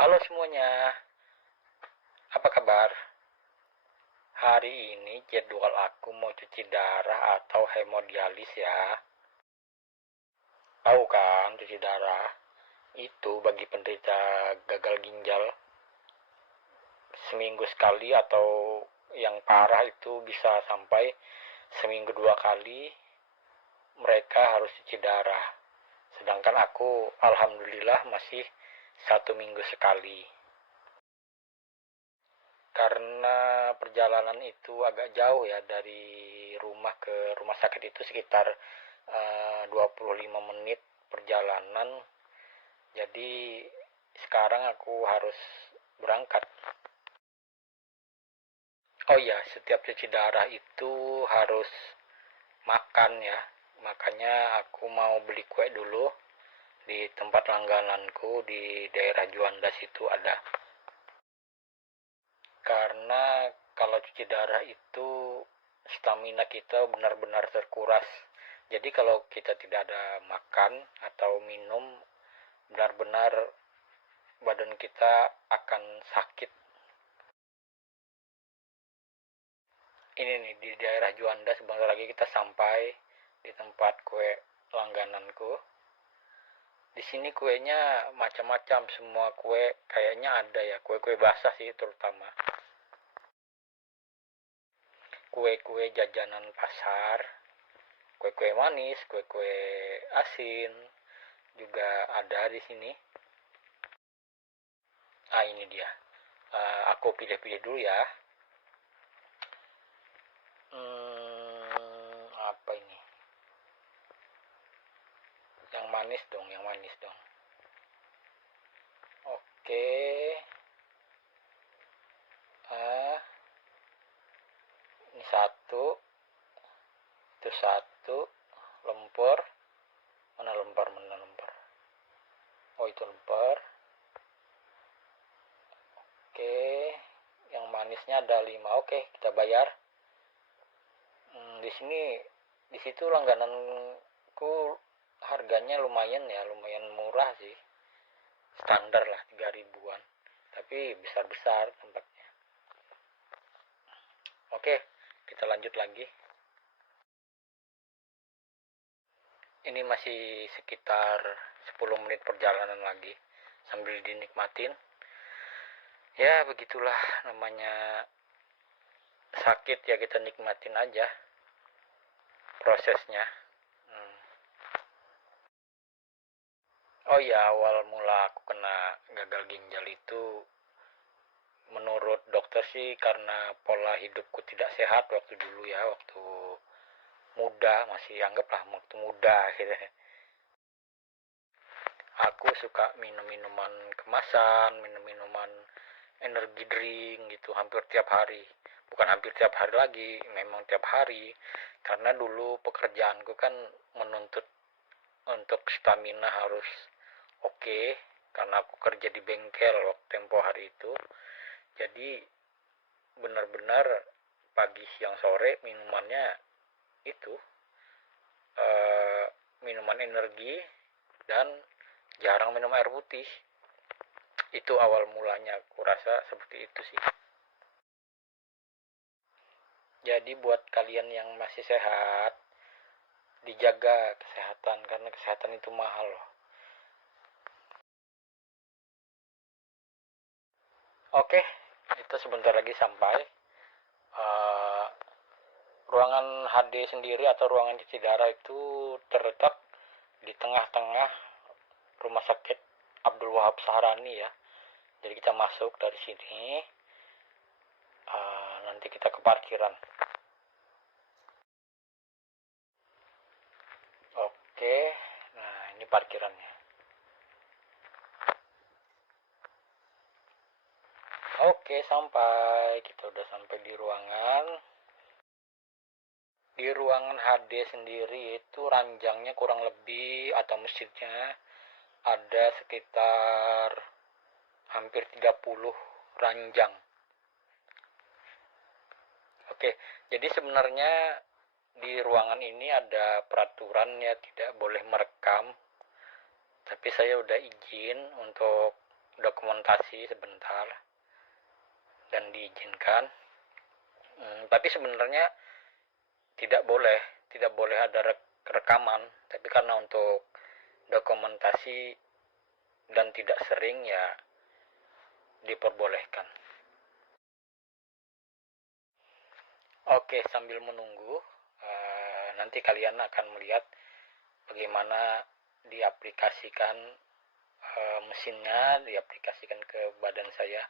Halo semuanya, apa kabar? Hari ini jadwal aku mau cuci darah atau hemodialis ya. Tahu kan cuci darah? Itu bagi penderita gagal ginjal seminggu sekali atau yang parah itu bisa sampai seminggu 2 kali mereka harus cuci darah. Sedangkan aku alhamdulillah masih 1 minggu sekali. Karena perjalanan itu agak jauh ya, dari rumah ke rumah sakit itu sekitar 25 menit perjalanan. Jadi sekarang aku harus berangkat. Oh iya, setiap cuci darah itu harus makan ya. Makanya aku mau beli kue dulu di tempat langgananku di daerah Juanda situ ada. Karena kalau cuci darah itu stamina kita benar-benar terkuras. Jadi kalau kita tidak ada makan atau minum, benar-benar badan kita akan sakit. Ini nih di daerah Juanda, sebentar lagi kita sampai di tempat kue langgananku. Di sini kuenya macam-macam, semua kue kayaknya ada ya, kue-kue basah sih terutama. Kue-kue jajanan pasar, kue-kue manis, kue-kue asin juga ada di sini. Ah, ini dia. Aku pilih-pilih dulu ya. Apa ini? Yang manis dong, yang manis dong. Oke. Ah, ini satu, itu satu, lempar. Mana lempar, mana lempar? Oh, itu lempar. Oke, yang manisnya ada 5. Oke, kita bayar. Di sini, di situ langgananku harganya lumayan ya, lumayan murah sih. Standar lah 3 ribuan. Tapi besar-besar tempatnya. Oke, kita lanjut lagi. Ini masih sekitar 10 menit perjalanan lagi sambil dinikmatin. Ya begitulah namanya sakit ya, kita nikmatin aja prosesnya. Oh ya, awal mula aku kena gagal ginjal itu menurut dokter sih karena pola hidupku tidak sehat waktu dulu ya, waktu muda, masih anggaplah waktu muda gitu. Aku suka minum minuman kemasan, minum minuman energi drink gitu hampir tiap hari. Bukan hampir tiap hari lagi, memang tiap hari. Karena dulu pekerjaanku kan menuntut untuk stamina harus oke, karena aku kerja di bengkel waktu tempo hari itu. Jadi benar-benar pagi siang sore minumannya itu minuman energi dan jarang minum air putih. Itu awal mulanya, aku rasa seperti itu sih. Jadi buat kalian yang masih sehat, dijaga kesehatan karena kesehatan itu mahal loh. Oke, itu sebentar lagi sampai. Uh, Ruangan HD sendiri atau ruangan cuci darah itu terletak di tengah-tengah rumah sakit Abdul Wahab Sahrani ya. Jadi kita masuk dari sini, nanti kita ke parkiran. Oke, nah ini parkirannya. Oke, sampai. Kita udah sampai di ruangan. Di ruangan HD sendiri itu ranjangnya kurang lebih, atau masjidnya ada sekitar hampir 30 ranjang. Oke, jadi sebenarnya di ruangan ini ada peraturan ya, tidak boleh merekam. Tapi saya udah izin untuk dokumentasi sebentar dan diizinkan. Tapi sebenarnya tidak boleh ada rekaman, tapi karena untuk dokumentasi dan tidak sering ya diperbolehkan. Oke, sambil menunggu nanti kalian akan melihat bagaimana diaplikasikan mesinnya, diaplikasikan ke badan saya.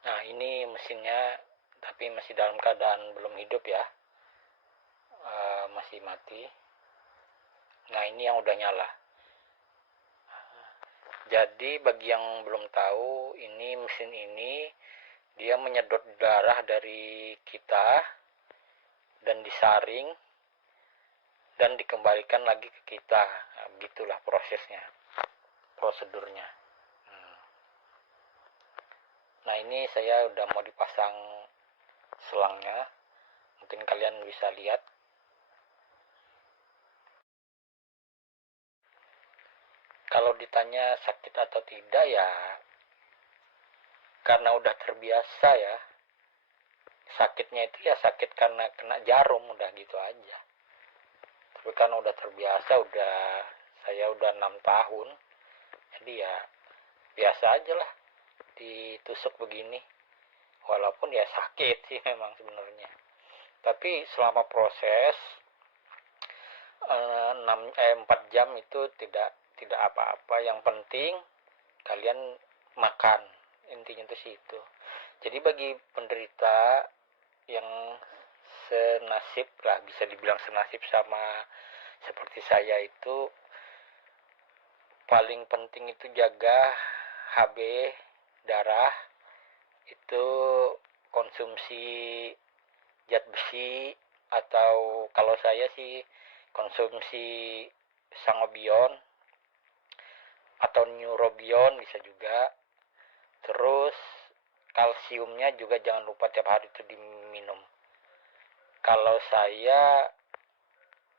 Nah, ini mesinnya, tapi masih dalam keadaan belum hidup ya, masih mati. Nah, ini yang udah nyala. Jadi bagi yang belum tahu, ini mesin ini dia menyedot darah dari kita dan disaring dan dikembalikan lagi ke kita. Nah, begitulah prosesnya, prosedurnya. Nah, ini saya udah mau dipasang selangnya, mungkin kalian bisa lihat. Kalau ditanya sakit atau tidak ya karena udah terbiasa ya. Sakitnya itu ya sakit karena kena jarum, udah gitu aja. Tapi kan udah terbiasa, saya udah 6 tahun, jadi ya biasa aja lah ditusuk begini. Walaupun ya sakit sih memang sebenarnya. Tapi selama proses 4 jam itu tidak apa-apa. Yang penting kalian makan, intinya itu situ. Jadi bagi penderita yang senasib lah, bisa dibilang senasib sama seperti saya, itu paling penting itu jaga HB darah, itu konsumsi zat besi, atau kalau saya sih konsumsi sangobion atau neurobion bisa juga. Terus kalsiumnya juga jangan lupa tiap hari itu diminum. Kalau saya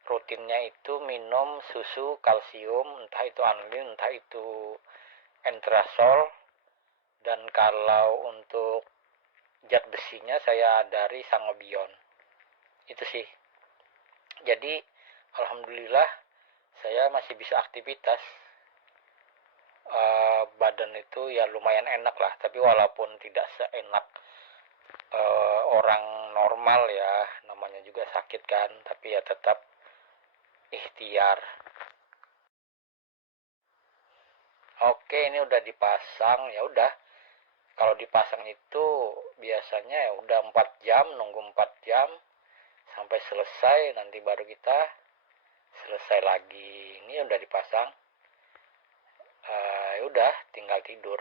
rutinnya itu minum susu kalsium, entah itu Anlin, entah itu Entrasol. Dan kalau untuk zat besinya saya dari Sangobion. Itu sih. Jadi alhamdulillah saya masih bisa aktivitas. Badan itu ya lumayan enak lah, tapi walaupun tidak seenak orang normal ya, namanya juga sakit kan, tapi ya tetap ikhtiar. Oke, ini udah dipasang. Ya udah, kalau dipasang itu biasanya ya udah 4 jam, nunggu 4 jam sampai selesai, nanti baru kita selesai lagi. Ini udah dipasang, ya udah tinggal tidur.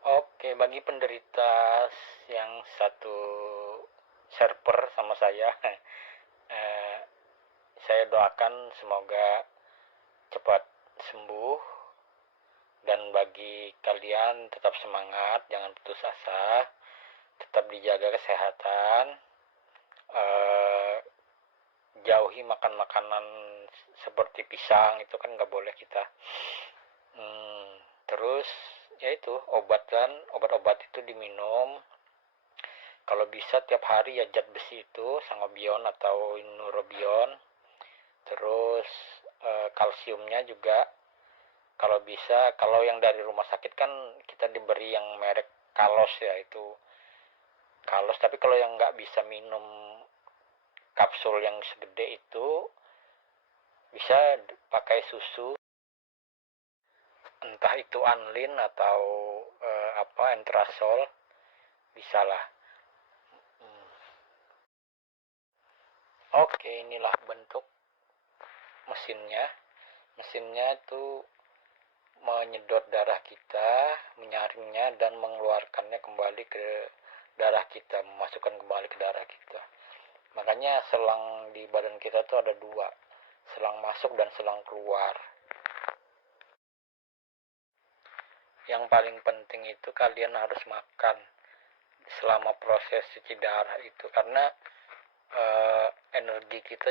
Oke, bagi penderita yang satu server sama saya, saya doakan semoga cepat sembuh. Dan bagi kalian tetap semangat, jangan putus asa, tetap dijaga kesehatan, jauhi makan makanan seperti pisang, itu kan nggak boleh kita. Terus ya itu, obat-obat itu diminum. Kalau bisa tiap hari ya zat besi itu sangobion atau neurobion. Terus kalsiumnya juga kalau bisa, kalau yang dari rumah sakit kan kita diberi yang merek Kalos ya, itu Kalos. Tapi kalau yang nggak bisa minum kapsul yang segede itu, bisa pakai susu, entah itu Anlin atau Entrasol, bisa lah. Oke, inilah bentuk mesinnya. Mesinnya itu menyedot darah kita, menyaringnya dan mengeluarkannya kembali ke darah kita, memasukkan kembali ke darah kita. Makanya selang di badan kita tuh ada 2, selang masuk dan selang keluar. Yang paling penting itu kalian harus makan selama proses cuci darah itu, karena energi kita